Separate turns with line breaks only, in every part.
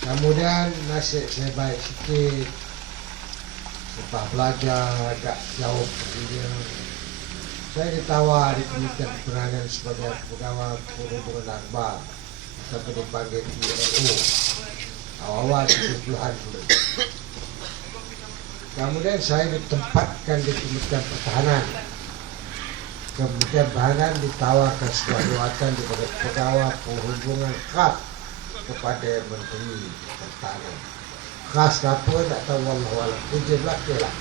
Kemudian nasib saya baik sikit. Sebab belajar agak jauh dia Saya ditawar di Kementerian Penerangan sebagai pegawai perhubungan akhbar Sampai dipanggil PLO Awal-awal 70-an dulu Kemudian saya ditempatkan di Kementerian Pertahanan Kementerian Pertahanan ditawarkan sebuah jawatan daripada pegawai perhubungan khas kepada Menteri Pertahanan. Khas apa tak tahu Allah Allah. Kerja belakang lah.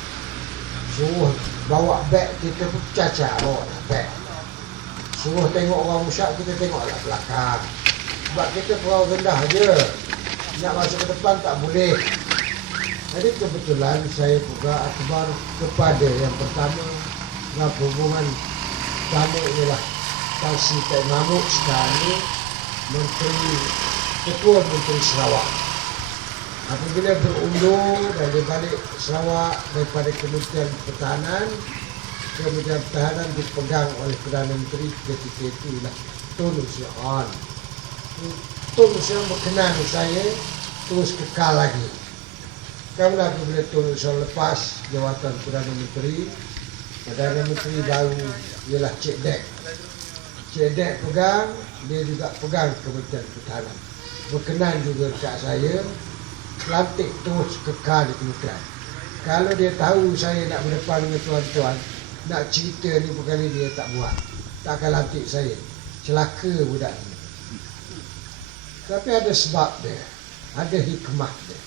Suruh bawa beg kita pun caca bawa beg. Suruh tengok orang musyak kita tengok lah belakang. Sebab kita perahu rendah je. Nak masuk ke depan tak boleh. Jadi kebetulan saya juga akbar kepada yang pertama dengan hubungan kami ialah Tansi Tek Mamuk sekarang ini Menteri Ketua Menteri Sarawak. Apabila berundur dari balik Sarawak daripada Kementerian Pertahanan, Kementerian Pertahanan dipegang oleh Perdana Menteri ketika itu ialah Tun Usyahan. Tun Usyahan berkenan saya terus kekal lagi. Kemudian apabila Tun Usyahan lepas jawatan Perdana Menteri, Perdana Menteri baru ialah Cik Dek. Cik Dek pegang, dia juga pegang Kementerian Pertahanan. Berkenan juga dekat saya lantik terus kekal di kementerian. Kalau dia tahu saya nak berdepan dengan tuan-tuan nak cerita ni bukan dia tak buat. Tak akan lantik saya. Celaka budak ni. Tapi ada sebab dia. Ada hikmah dia.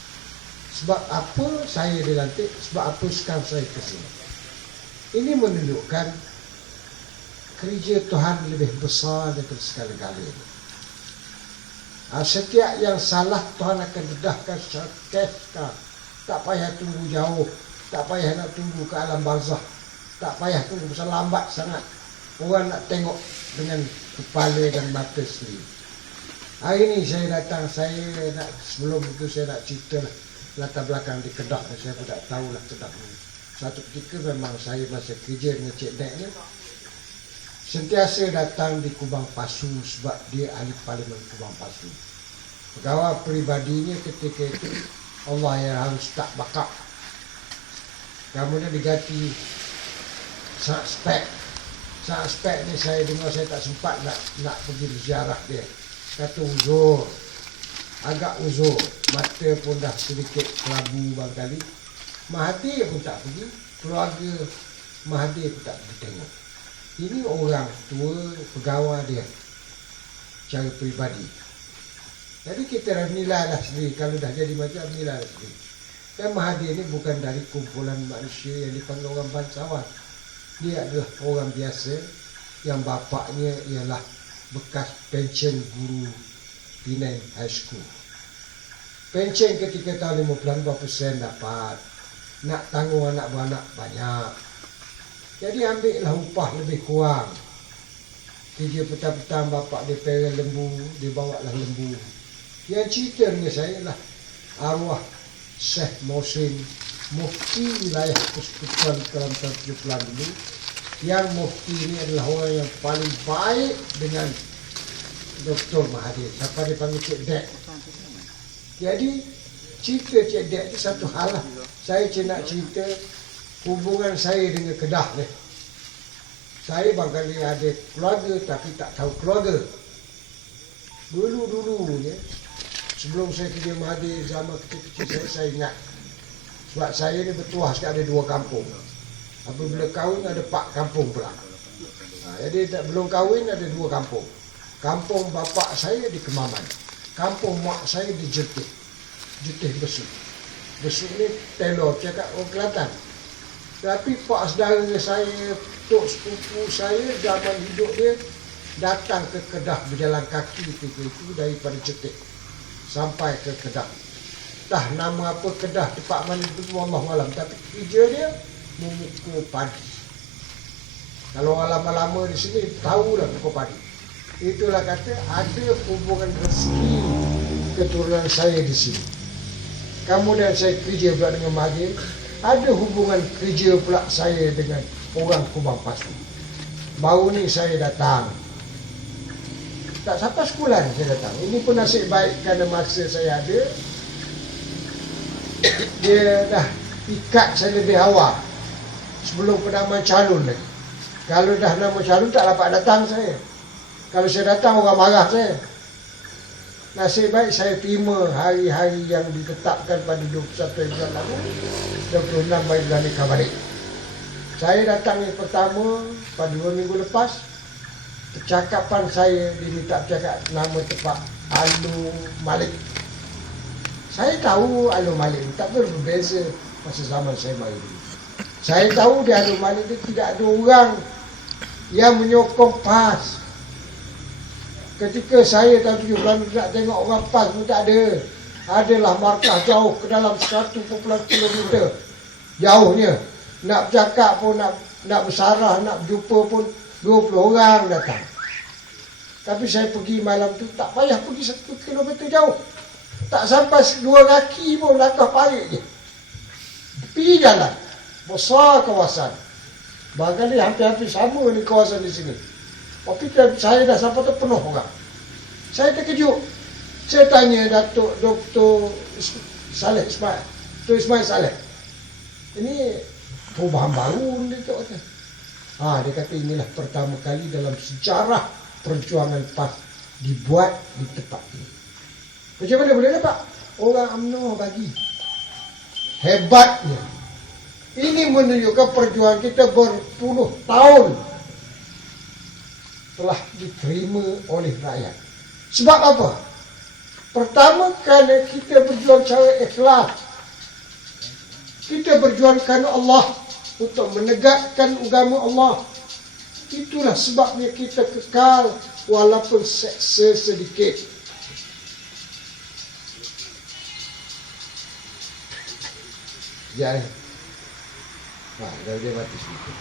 Sebab apa saya dilantik sebab apa sekarang saya ke sini. Ini menunjukkan kerja Tuhan lebih besar daripada segala-galanya Ha, setiap yang salah Tuhan akan dedahkan secara testa. Tak payah tunggu jauh. Tak payah nak tunggu ke alam barzah. Tak payah tunggu pasal lambat sangat. Orang nak tengok dengan kepala dan mata sendiri. Hari ini saya datang, saya nak sebelum itu saya nak cerita lah latar belakang di Kedah. Saya pun tak tahu lah Kedah ni. Satu ketika memang saya masa kerja dengan Cik Dek ni. Sentiasa datang di Kubang Pasu sebab dia ahli parlimen Kubang Pasu. Pegawai peribadinya ketika itu Allah yang harus tak bakap. Kemudian diganti sangat spek. Spek ni saya dengar saya tak sempat nak nak pergi ziarah dia. Kata uzur. Agak uzur. Mata pun dah sedikit kelabu barangkali. Mahathir pun tak pergi. Keluarga Mahathir pun tak pergi tengok. Ini orang tua pegawai dia. Cara peribadi. Jadi kita dah nilai lah sendiri. Kalau dah jadi macam nilai lah sendiri. Dan Mahathir ni bukan dari kumpulan manusia Yang dipanggil orang bangsawan. Dia adalah orang biasa Yang bapaknya ialah Bekas pension guru Penang High School. Pension ketika tahun 50 Berapa sen dapat. Nak tanggung anak-anak banyak jadi ambillah upah lebih kurang. Kerja petang-petang bapak dia pera lembu, dia bawa lah lembu. Yang cerita dengan saya lah arwah Syekh Mohsin Mufti wilayah persekutuan Kelantan 70 dulu. Yang mufti ini adalah orang yang paling baik dengan Dr. Mahathir. Siapa dia panggil Cik Dek. Jadi cerita Cik Dek itu satu hal lah. Saya nak cerita hubungan saya dengan Kedah ni. Saya barangkali ada keluarga tapi tak tahu keluarga. Dulu-dulu ni, sebelum saya kerja Mahathir zaman kecil-kecil saya, saya ingat. Sebab saya ni bertuah sekali ada dua kampung. Apabila kahwin ada empat kampung pula. Ha, jadi tak, belum kahwin ada dua kampung. Kampung bapak saya di Kemaman. Kampung mak saya di Jetih. Jetih Besut. Besut ni telur cakap orang Kelantan. Tapi pak saudara saya, tok sepupu saya zaman hidup dia datang ke Kedah berjalan kaki ketika itu daripada Cetek sampai ke Kedah. Tah nama apa Kedah tempat mana itu Allah malam tapi kerja dia memukul padi. Kalau orang lama-lama di sini tahu dah pukul padi. Itulah kata ada hubungan rezeki keturunan saya di sini. Kemudian saya kerja pula dengan Mahathir ada hubungan kerja pula saya dengan orang Kubang Pasu. Baru ni saya datang. Tak sampai sebulan saya datang. Ini pun nasib baik kerana masa saya ada. Dia dah ikat saya lebih awal. Sebelum penama calon lagi. Kalau dah nama calon tak dapat datang saya. Kalau saya datang orang marah saya. Nasib baik saya terima hari-hari yang ditetapkan pada 21 bulan lalu. 26 baik bulan nikah. Saya datang yang pertama pada dua minggu lepas percakapan saya diminta bercakap nama tempat Alu Malik. Saya tahu Alu Malik tak berbeza masa zaman saya baru. Saya tahu di Alu Malik itu tidak ada orang yang menyokong PAS. Ketika saya tahun tujuh bulan nak tengok orang PAS pun tak ada. Adalah markah jauh ke dalam 1.5 kilometer. Jauhnya. Nak bercakap pun, nak nak bersarah, nak berjumpa pun 20 orang datang. Tapi saya pergi malam tu tak payah pergi satu kilometer jauh. Tak sampai dua kaki pun langkah parit je. Pergi jalan. Besar kawasan. Barangkali hampir-hampir sama ni kawasan di sini. Tapi saya dah sampai tu penuh orang. Saya terkejut. Saya tanya Datuk Dr. Saleh Ismail. Dr. Ismail Saleh. Ini perubahan baru ni tu kata. Ha, dia kata inilah pertama kali dalam sejarah perjuangan PAS dibuat di tempat ini. Macam mana boleh dapat? Orang UMNO bagi. Hebatnya. Ini menunjukkan perjuangan kita berpuluh tahun telah diterima oleh rakyat. Sebab apa? Pertama kerana kita berjuang secara ikhlas. Kita berjuang kerana Allah untuk menegakkan agama Allah. Itulah sebabnya kita kekal walaupun seksa sedikit. Ya. Wah, dah dia mati sedikit.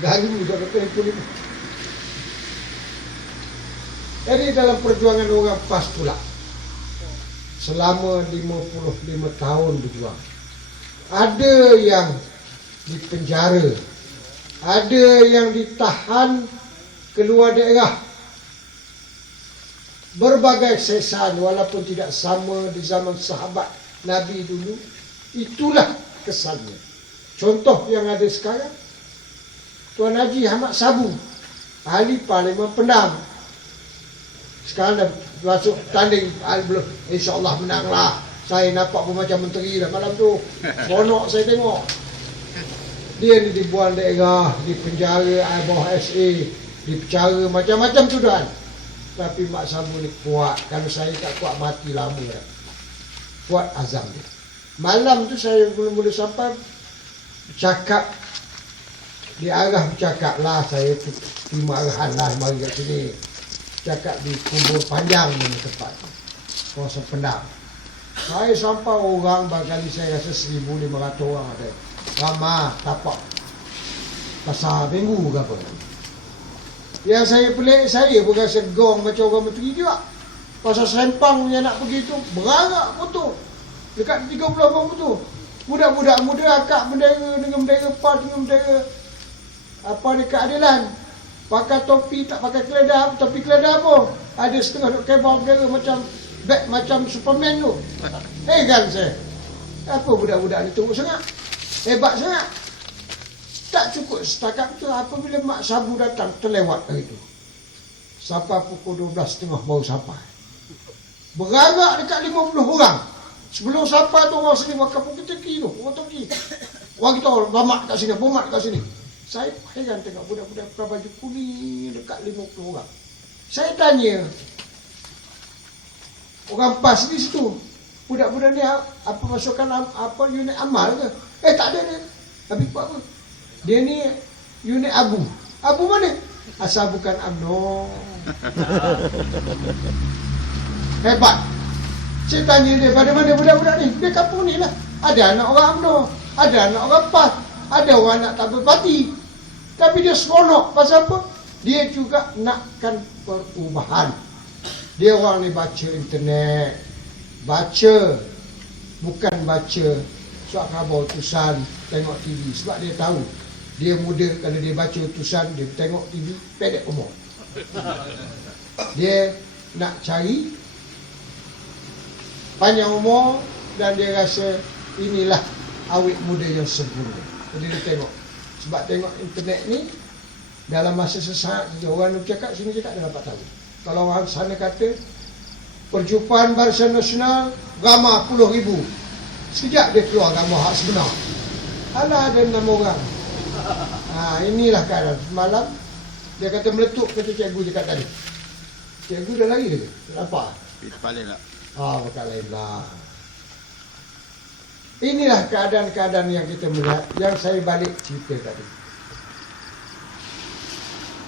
Dah hari ni dah betul pun ini. Jadi dalam perjuangan orang pas pula. Selama 55 tahun berjuang. Ada yang di penjara. Ada yang ditahan keluar daerah. Berbagai sesan walaupun tidak sama di zaman sahabat Nabi dulu. Itulah kesannya. Contoh yang ada sekarang. Tuan Haji Ahmad Sabu. Ahli Parlimen Pendam. Sekarang dah masuk tanding. InsyaAllah menanglah. Saya nampak pun macam menteri dah malam tu. Seronok saya tengok. Dia ni dibuang daerah, di penjara bawah SA, di penjara macam-macam tu dah. Tapi Mak Samu ni kuat. Kalau saya tak kuat mati lama dah. Kuat azam dia. Malam tu saya mula-mula sampai cakap di arah bercakap lah saya tu terima arahan lah mari kat sini cakap di kubur panjang ni tempat. Kawasan pendam saya sampai orang barangkali saya rasa 1,500 orang ada. Ramah tapak. Pasal minggu ke apa. Yang saya pelik saya pun rasa gong macam orang menteri juga. Pasal sempang yang nak pergi tu berarak tu dekat 30 orang tu. Budak-budak muda akak bendera dengan bendera PAS dengan bendera apa ni keadilan pakai topi tak pakai keledar topi keledar pun ada setengah duk kebal bendera macam bag macam Superman tu eh kan saya apa budak-budak ni teruk sangat Hebat sangat. Tak cukup setakat tu apabila Mak Sabu datang terlewat hari itu. Sampai pukul 12.30 baru sampai. Berarak dekat 50 orang. Sebelum sampai tu orang sini makan pun keceki tu. Orang toki. Orang kita orang bamak kat sini, bomat kat sini. Saya heran tengok budak-budak pakai baju kuning dekat 50 orang. Saya tanya, orang pas di situ, budak-budak ni apa masukkan apa unit amal ke? Eh tak ada dia. Habis buat apa? Dia ni unit Abu. Abu mana? Asal bukan Abno. Hebat. Saya tanya dia, pada mana budak-budak ni? Dia kampung ni lah. Ada anak orang Abno. Ada anak orang PAS. Ada orang nak tak berpati. Tapi dia seronok. Pasal apa? Dia juga nakkan perubahan. Dia orang ni baca internet. Baca. Bukan baca suat khabar utusan tengok TV sebab dia tahu dia muda kalau dia baca utusan dia tengok TV pendek umur Dia nak cari panjang umur dan dia rasa inilah awet muda yang sempurna. Jadi dia tengok. Sebab tengok internet ni dalam masa sesaat je orang nak cakap sini cakap dia dapat tahu. Kalau orang sana kata perjumpaan Barisan Nasional ramah puluh ribu. Sekejap dia keluar gambar hak sebenar. Alah ada enam orang. Ha, inilah keadaan. Semalam dia kata meletup kata cikgu cakap tadi. Cikgu dah lari dia. Kenapa?
Kepala tak?
Ah, bukan lain lah. Inilah keadaan-keadaan yang kita melihat yang saya balik cerita tadi.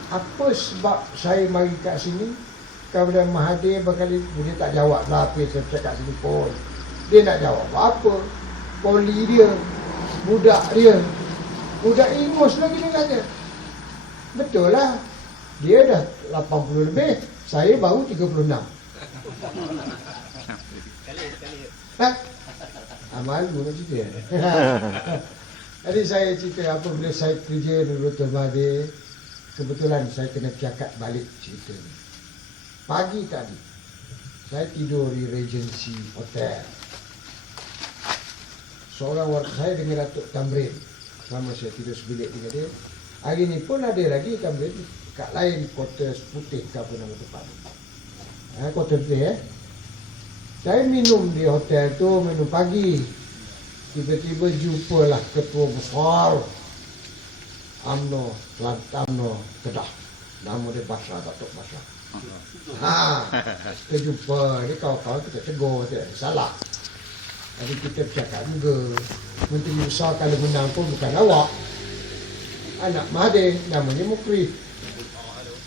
Apa sebab saya mari kat sini? Kepada Mahathir berkali dia tak jawab lah apa yang saya cakap sini pun. Dia nak jawab apa? Poli dia, budak dia. Budak ingus lagi dia kata. Betul lah. Dia dah 80 lebih. Saya baru 36. Ha? Malu nak cerita. Jadi saya cerita apabila saya kerja di Dr. Mahathir, kebetulan saya kena cakap balik cerita ni. Pagi tadi, saya tidur di Regency Hotel. Seorang warga saya dengan Datuk Tamrin. Sama saya tidur sebilik dengan dia. Hari ni pun ada lagi Tamrin kat lain kota putih ke apa nama tempat ni. Ha, kota putih eh. Saya minum di hotel tu minum pagi. Tiba-tiba jumpalah ketua besar UMNO Kelantan UMNO Kedah. Nama dia Basra Datuk Basra. Ha, kita jumpa ni kawan-kawan kita tegur dia salah. Jadi kita bercakap juga Menteri Besar kalau menang pun bukan awak Anak Mahathir namanya Mukri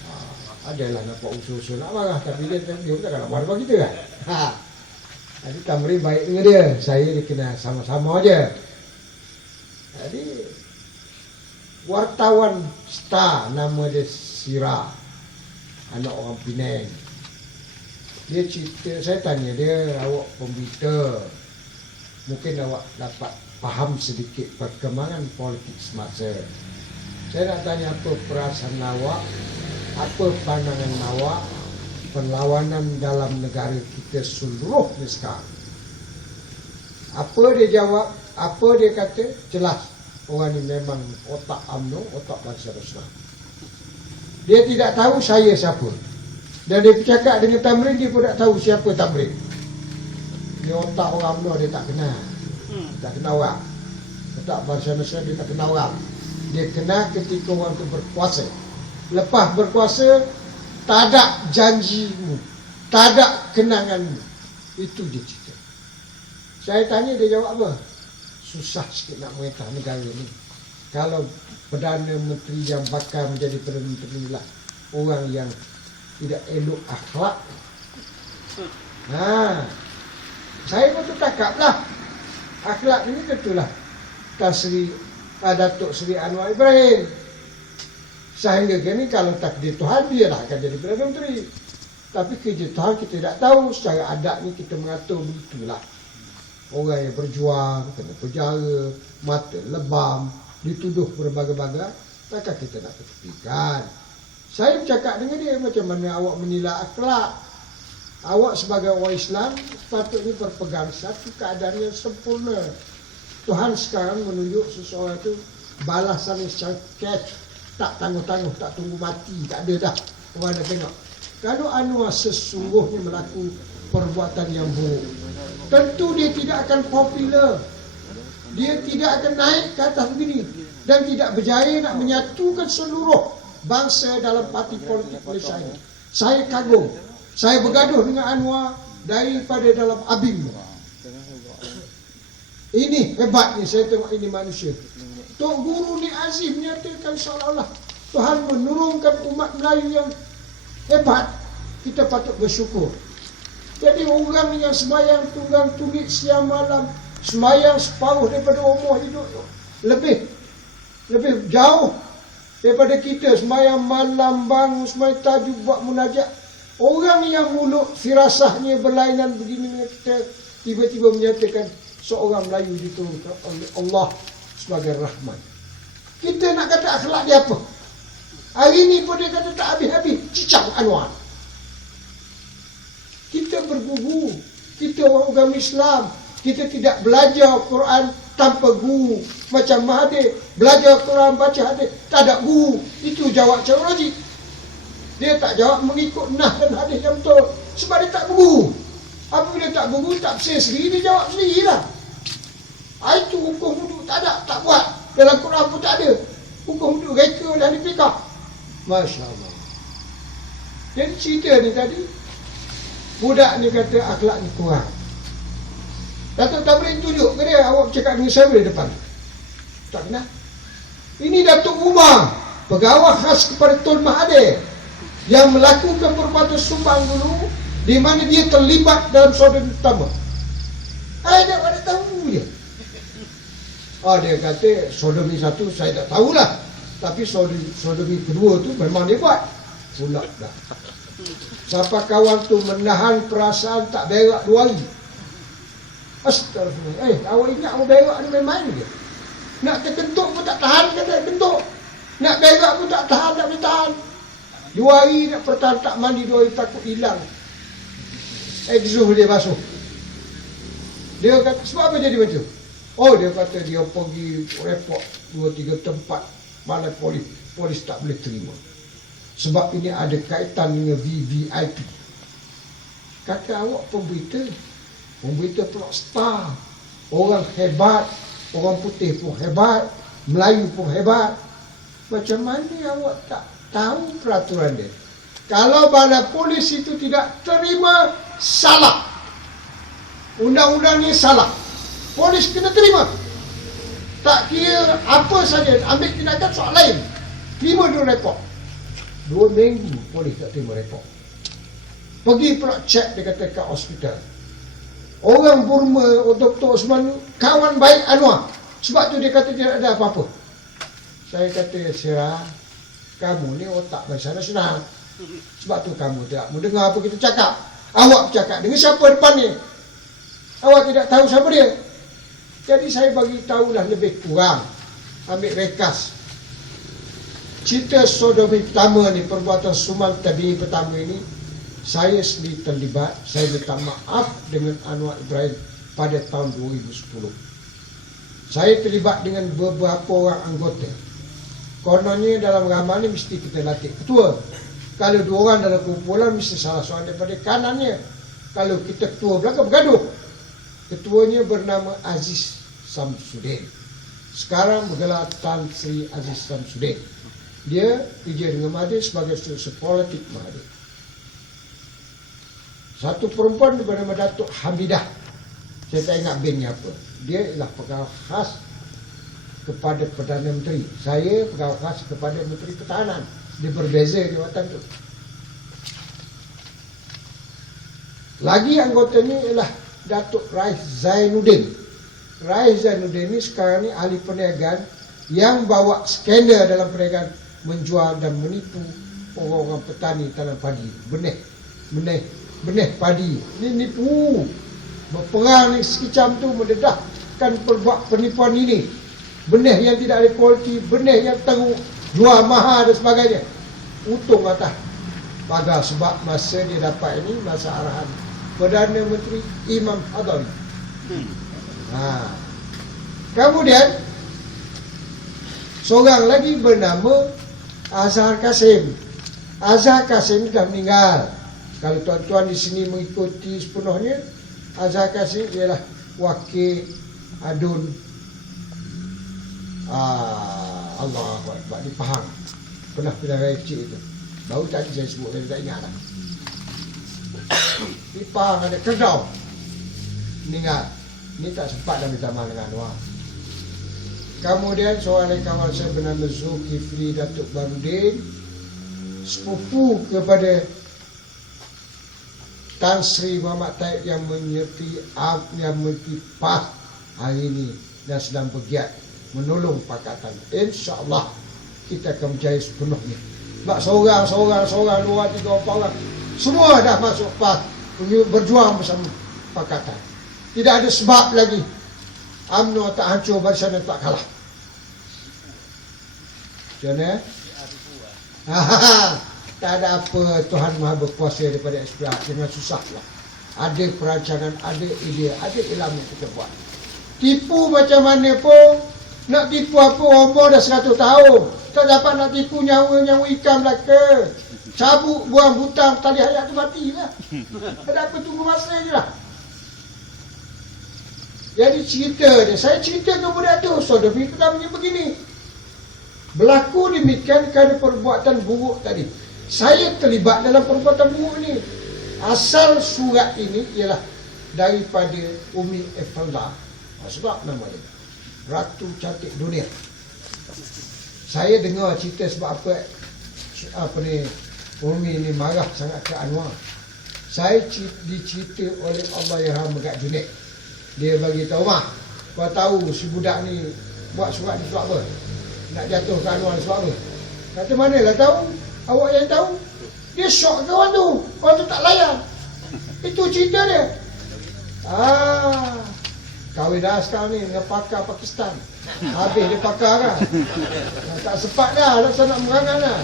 ha, Adalah nampak usul-usul nak marah Tapi dia, dia pun takkan nak marah kita kan ha. Jadi Tamri baik dengan dia. Saya dia kena sama-sama je. Jadi Wartawan star nama dia Sira. Anak orang Penang. Dia cerita Saya tanya dia Awak pemberita Mungkin awak dapat faham sedikit Perkembangan politik semasa. Saya nak tanya apa perasaan awak? Apa pandangan awak Perlawanan dalam negara kita seluruhnya sekarang. Apa dia jawab? Apa dia kata? Jelas Orang ni memang otak UMNO Otak bangsa Islam. Dia tidak tahu saya siapa. Dan dia bercakap dengan Tamrin Dia pun tak tahu siapa Tamrin. Dia otak orang UMNO dia tak kenal. Tak kenal orang. Otak bangsa Islam dia tak kenal orang. Dia kenal ketika orang tu berkuasa. Lepas berkuasa Tak ada janjimu Tak ada kenanganmu Itu dia cerita Saya tanya dia jawab apa susah sikit nak merintah negara ni. Kalau Perdana Menteri yang bakal menjadi Perdana Menteri lah orang yang tidak elok akhlak. Ha. Saya pun tertakap lah. Akhlak ini tentulah Tan Sri uh, Datuk Seri Anwar Ibrahim. Sehingga kini kalau takdir Tuhan dia akan jadi Perdana Menteri. Tapi kerja Tuhan kita tidak tahu secara adat kita mengatur begitulah. Orang yang berjuang, kena penjara, mata lebam, dituduh berbagai-bagai, takkan kita nak ketepikan. Saya bercakap dengan dia macam mana awak menilai akhlak. Awak sebagai orang Islam sepatutnya berpegang satu keadaan yang sempurna. Tuhan sekarang menunjuk seseorang itu balasan yang secara catch. Tak tangguh-tangguh, tak tunggu mati, tak ada dah. Orang dah tengok. Kalau Anwar sesungguhnya melakukan perbuatan yang buruk, tentu dia tidak akan popular. Dia tidak akan naik ke atas begini dan tidak berjaya nak menyatukan seluruh bangsa dalam parti politik Malaysia ini. Saya kagum. Saya bergaduh dengan Anwar daripada dalam abim. Ini hebatnya saya tengok ini manusia. Tok Guru ni Azim menyatakan seolah-olah Tuhan menurunkan umat Melayu yang hebat. Kita patut bersyukur. Jadi orang yang semayang tunggang tulit siang malam, semayang separuh daripada umur hidup tu, lebih lebih jauh daripada kita semayang malam bangun semayang tajuk buat munajat. Orang yang mulut firasahnya berlainan begini kita tiba-tiba menyatakan seorang Melayu diturunkan oleh Allah sebagai rahmat. Kita nak kata akhlak dia apa? Hari ini pun dia kata tak habis-habis cicak Anwar. Kita berguru. Kita orang agama Islam. Kita tidak belajar Quran tanpa guru. Macam Mahathir. Belajar Quran, baca hadis. Tak ada guru. Itu jawab cara logik. Dia tak jawab mengikut nah dan hadis yang betul. Sebab dia tak berguru. Apabila tak berguru, tak bersih sendiri, dia jawab sendirilah. Ah, itu hukum tak ada, tak buat. Dalam Quran pun tak ada. Hukum wuduk reka dan dipikah. Masya Allah. Jadi cerita ni tadi, budak ni kata akhlak ni kurang. Datuk boleh tunjuk ke dia awak bercakap dengan saya di depan. Tak kenal. Ini Datuk Umar, pegawai khas kepada Tun Mahathir yang melakukan perbuatan sumbang dulu di mana dia terlibat dalam. Eh, dia ada. Oh, dia kata sodomi satu saya tak tahulah. Tapi sodomi, sodomi kedua tu memang dia buat. Pulak dah. Siapa kawan tu menahan perasaan tak berak dua hari. Astagfirullah. Eh, awak ingat mau berak ni main-main ke? Nak terkentuk pun tak tahan kata kentuk. Nak berak pun tak tahan, tak boleh tahan. Dua hari nak pertahan tak mandi, dua hari takut hilang. Exuh dia basuh. Dia kata, sebab apa jadi macam Oh, dia kata dia pergi report dua tiga tempat. Balai polis. Polis tak boleh terima. Sebab ini ada kaitan dengan VVIP. Kata awak pemberita. Pemberita pula star. Orang hebat. Orang putih pun hebat. Melayu pun hebat. Macam mana awak tak tahu peraturan dia? Kalau balai polis itu tidak terima, salah. Undang-undang ini salah. Polis kena terima. Tak kira apa saja, ambil tindakan soal lain. Terima dulu report. Dua minggu polis tak terima report. Pergi pula cek dia kata kat hospital. Orang Burma, Dr. Osman, kawan baik Anwar. Sebab tu dia kata tidak ada apa-apa. Saya kata, Syirah, kamu ni otak bangsa nasional. Sebab tu kamu tidak mendengar apa kita cakap. Awak bercakap dengan siapa depan ni? Awak tidak tahu siapa dia. Jadi saya bagi tahulah lebih kurang. Ambil rekas. Cerita sodomi pertama ni, perbuatan sumal tabi pertama ini, saya sendiri terlibat. Saya minta maaf dengan Anwar Ibrahim pada tahun 2010. Saya terlibat dengan beberapa orang anggota. Kononnya dalam ramai ni mesti kita latih ketua. Kalau dua orang dalam kumpulan mesti salah seorang daripada kanannya. Kalau kita ketua belakang bergaduh. Ketuanya bernama Aziz Samsudin. Sekarang bergelar Tan Sri Aziz Samsudin. Dia kerja dengan Mahathir sebagai sepolitik Mahathir. Satu perempuan bernama Datuk Hamidah. Saya tak ingat bin apa. Dia ialah pegawai khas kepada Perdana Menteri. Saya pegawai khas kepada Menteri Pertahanan. Dia berbeza jawatan tu. Lagi anggota ni ialah Datuk Raih Zainuddin. Raih Zainuddin ni sekarang ni ahli perniagaan yang bawa skandal dalam perniagaan menjual dan menipu orang-orang petani tanam padi. Benih. Benih. Benih padi. Ini nipu. Berperang ni sekicam tu mendedahkan perbuat penipuan ini. Benih yang tidak ada kualiti, benih yang teruk, jual mahal dan sebagainya. Untung atas pagar sebab masa dia dapat ini masa arahan Perdana Menteri Imam Adali. Hmm. Ha. Kemudian seorang lagi bernama Azhar Kasim. Azhar Kasim dah meninggal. Kalau tuan-tuan di sini mengikuti sepenuhnya, Azhar Kasim ialah wakil adun ah, Allah Akbar di Pahang. Pernah pernah raya kecil itu. Baru tadi saya sebut, saya tak ingat lah. Di Pahang ada kedau. Meninggal. Ini tak sempat dalam zaman dengan Anwar. Kemudian lagi kawan saya bernama Zulkifli Datuk Barudin sepupu kepada Tan Sri Muhammad Taib yang menyerti yang menyerti PAS hari ini dan sedang bergiat menolong pakatan. InsyaAllah kita akan berjaya sepenuhnya. Sebab seorang, seorang, seorang, dua, tiga, empat orang. Semua dah masuk PAS berjuang bersama pakatan. Tidak ada sebab lagi UMNO tak hancur barisan dan tak kalah. Macam mana? tak ada apa Tuhan Maha Berkuasa daripada SPA. Jangan susah lah. ada perancangan, ada idea, ada ilmu yang kita buat. Tipu macam mana pun, nak tipu apa umur dah 100 tahun. Tak dapat nak tipu nyawa-nyawa ikan belaka. Cabut buang hutang tali hayat tu matilah. Tak ada apa tunggu masa je lah. Jadi cerita dia, saya cerita ke budak tu, saudara so, namanya begini. Berlaku demikian kerana perbuatan buruk tadi. Saya terlibat dalam perbuatan buruk ni. Asal surat ini ialah daripada Umi Efallah. Sebab nama dia. Ratu Cantik Dunia. Saya dengar cerita sebab apa apa ni Umi ni marah sangat ke Anwar. Saya dicerita oleh Allah yang Rahmat Junaid. Dia bagi tahu mah. Kau tahu si budak ni buat surat ni sebab apa? Nak jatuh ke Anwar sebab apa? Kata mana lah tahu? Awak yang tahu? Dia syok ke orang tu? Orang tu tak layan. Itu cerita dia. Ah, kahwin dah sekarang ni dengan pakar Pakistan. Habis dia pakar kan? Tak sempat dah, tak nak merangan lah.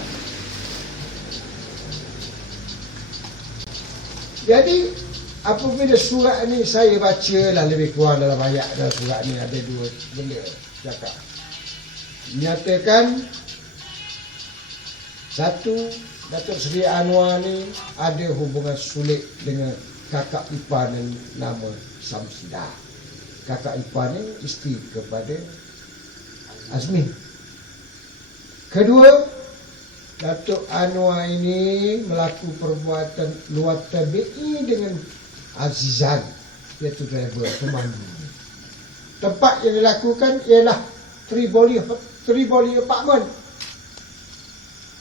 Jadi, apabila surat ni saya baca lah lebih kurang dalam ayat dalam surat ni ada dua benda cakap. Nyatakan satu Datuk Seri Anwar ni ada hubungan sulit dengan kakak ipar yang nama Samsida. Kakak ipar ni isteri kepada Azmi. Kedua, Datuk Anwar ini melakukan perbuatan luar tabi'i dengan Azizan iaitu driver pemandu. Tempat yang dilakukan ialah Triboli Triboli apartment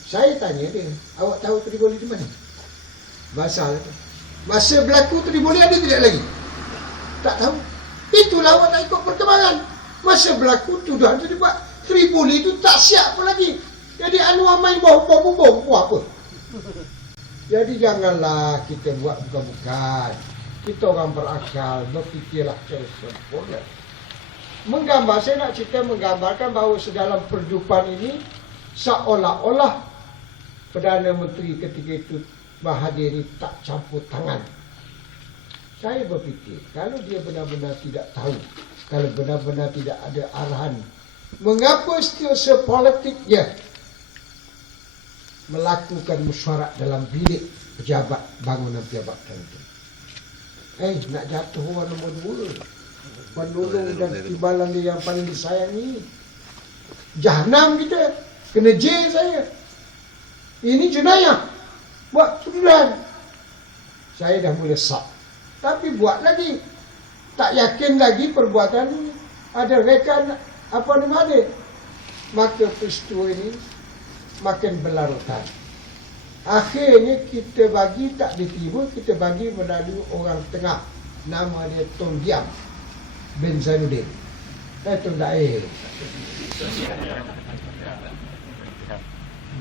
saya tanya dia, awak tahu triboli di mana? Basal. Masa berlaku triboli ada tidak lagi? Tak tahu. Itulah awak tak ikut perkembangan. Masa berlaku tuduhan tu dibuat. Triboli itu tak siap pun lagi. Jadi Anwar main bom-bom-bom buat apa? Jadi janganlah kita buat bukan-bukan. Kita orang berakal, berfikirlah cara sempurna. Menggambar, saya nak cerita menggambarkan bahawa sedalam perjumpaan ini seolah-olah Perdana Menteri ketika itu Mahathir ini tak campur tangan. Saya berfikir, kalau dia benar-benar tidak tahu, kalau benar-benar tidak ada arahan, mengapa setiausaha politiknya melakukan mesyuarat dalam bilik pejabat bangunan pejabat itu? Eh, nak jatuh orang nombor dua. Penolong dan timbalan dia yang paling disayangi. Jahanam kita. Kena jail saya. Ini jenayah. Buat tuduhan. Saya dah mula sak. Tapi buat lagi. Tak yakin lagi perbuatan ini. Ada rekan apa nama dia. Maka peristiwa ini makin berlarutan. Akhirnya kita bagi tak diterima, kita bagi melalui orang tengah. Nama dia Tong Giam bin Zainuddin. Eh, Tong Dae.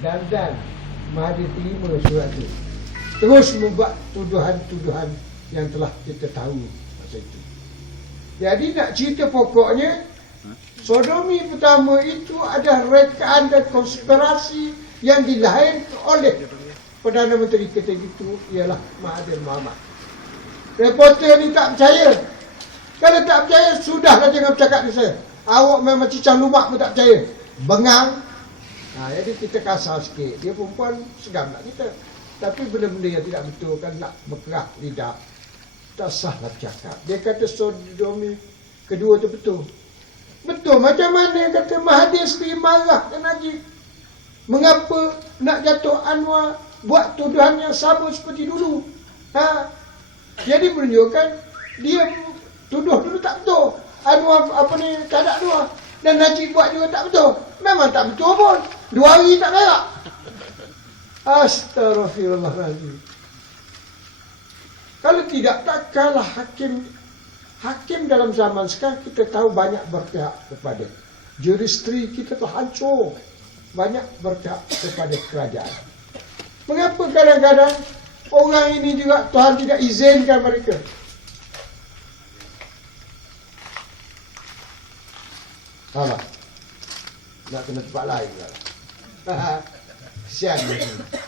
Dan dan Mahathir terima surat itu Terus membuat tuduhan-tuduhan Yang telah kita tahu Masa itu Jadi nak cerita pokoknya Sodomi pertama itu ada rekaan dan konspirasi yang dilahirkan oleh Perdana Menteri ketika itu ialah Mahathir Mohamad. Reporter ni tak percaya. Kalau tak percaya, sudahlah jangan bercakap dengan saya. Awak memang cicang lumak pun tak percaya. Bengang, Ha, jadi kita kasar sikit. Dia perempuan segan nak kita. Tapi benda-benda yang tidak betul kan nak berkerah lidah. Tak sah lah bercakap. Dia kata sodomi kedua tu betul. Betul macam mana kata Mahathir sendiri marah ke Najib. Mengapa nak jatuh Anwar buat tuduhan yang sama seperti dulu. Ha? Jadi menunjukkan dia tuduh dulu tak betul. Anwar apa ni tak ada dua. Dan Najib buat juga tak betul. Memang tak betul pun. Dua hari tak berak. Astaghfirullahaladzim. Kalau tidak, tak kalah hakim. Hakim dalam zaman sekarang kita tahu banyak berpihak kepada. Juristri kita tu hancur. Banyak berpihak kepada kerajaan. Mengapa kadang-kadang orang ini juga Tuhan tidak izinkan mereka Salah. Nak kena tempat lain pula. Sian.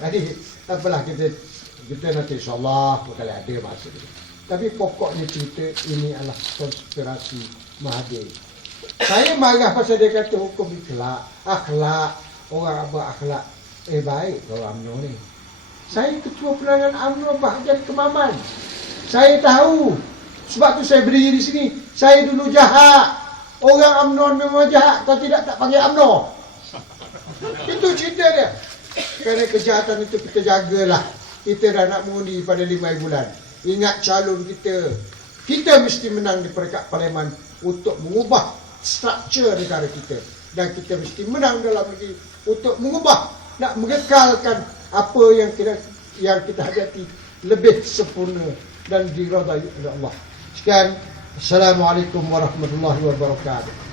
Jadi, apalah kita kita nanti insyaAllah kali ada masa ni. Tapi pokoknya cerita ini adalah konspirasi Mahathir. Saya marah pasal dia kata hukum ikhlak, akhlak, orang berakhlak. Eh baik kalau UMNO ni. Saya ketua perangan UMNO bahagian Kemaman. Saya tahu. Sebab tu saya berdiri di sini. Saya dulu jahat. Orang UMNO memang jahat. Kalau tidak tak panggil UMNO. Itu cerita dia. Kerana kejahatan itu kita jagalah. Kita dah nak mengundi pada lima bulan. Ingat calon kita. Kita mesti menang di peringkat parlimen untuk mengubah struktur negara kita. Dan kita mesti menang dalam negeri untuk mengubah, nak mengekalkan apa yang kita yang kita hadapi lebih sempurna dan diradai oleh Allah. Sekian. Assalamualaikum warahmatullahi wabarakatuh.